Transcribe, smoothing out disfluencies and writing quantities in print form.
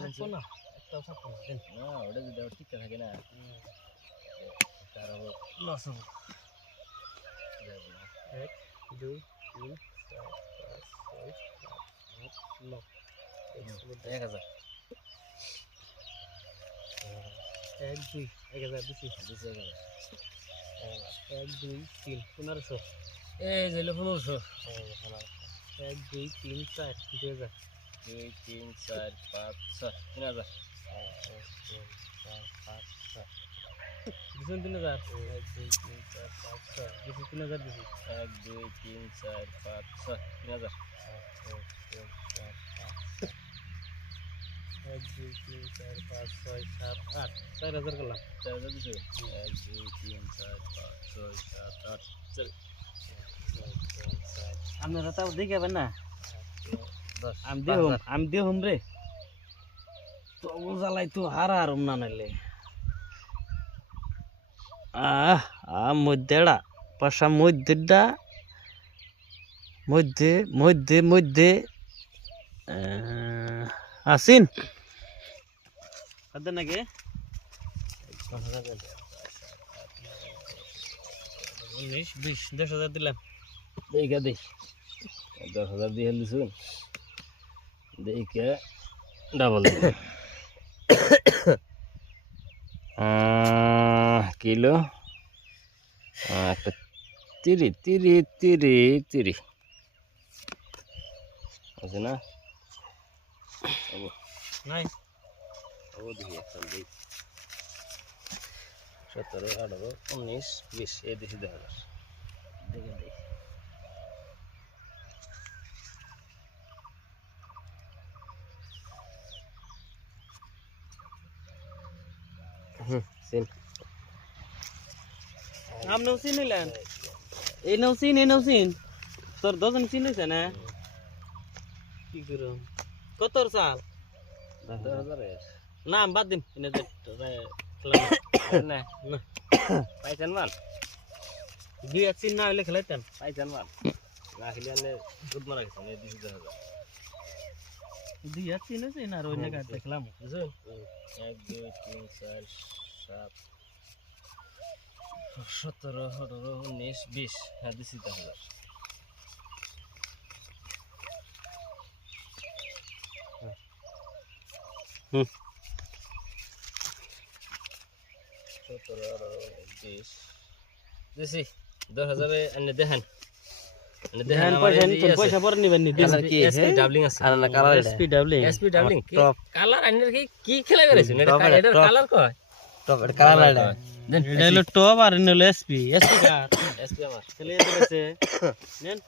থাকবো না একটাও থাকবো না দেন না ওটা যদি আবার টিকে থাকে না তার আবার লস হবো যাবে না। 1 2 3 4 5 6 7 8 9 1000 1 2 1000 দিছি দিছে 1 2 3 1500 এই যে 1500 1 2 3 4 2000 2 3 4 5 6 3000 দিছেন 3000 1 2 3 4 5 6 দিছি 3000 দিছি 1 2 3 4 5 6 3000 1 2 3 4 5 6 7 8 4000 করলাম 4000 দিছে 1 2 3 4 5 6 7 8 চল আপনারা তাও দেখাবেন না 10 আমি দেহম রে তো জ্বালাই তো হারাম না নাইলে মধ্যেটা পাশা মধ্যেটা মধ্যে আসিন আদে নাকি 19 20 10,000 দিলাম দেখা দেখ 10,000 দিয়ে দিছুন দেখে ডাবল কিলো একটা 30 আছে না নাই ও দেখি একটা দেখ 17 18 19 20 এই দেখি 10,000 দেখে দেখ সিন আপনিও চিনিলেন এই নৌসিন তোর দজন চিনিছে না কি করো কত সাল 10,000 না বাদ দিন এনে না না পাইছেন মান দুই এক চিন না হইলে খেলাইতেন পাইছেন মান না খেলে আনে দুধ মারা গেছে এই দিছি 10,000 দুই এক চিন হয়েছে না আর ওই জায়গায় দেখলাম বুঝছেন 1 2 3 4 7 17 18 19 20 হ্যাঁ দিছি 10,000 17 18 20 দিছি 10,000 এনে দেখেন পয়সা পরে নিবেন নি এসপি ডাবলিং আছে না কালার এসপি ডাবলিং কালার আইনের কি খেলা করেছেন এটা কালার কয় টপ কালার দেন এটা হলো টপ আর এটা হলো এসপি কার এসপি আমার তাহলে এটা আছে নেন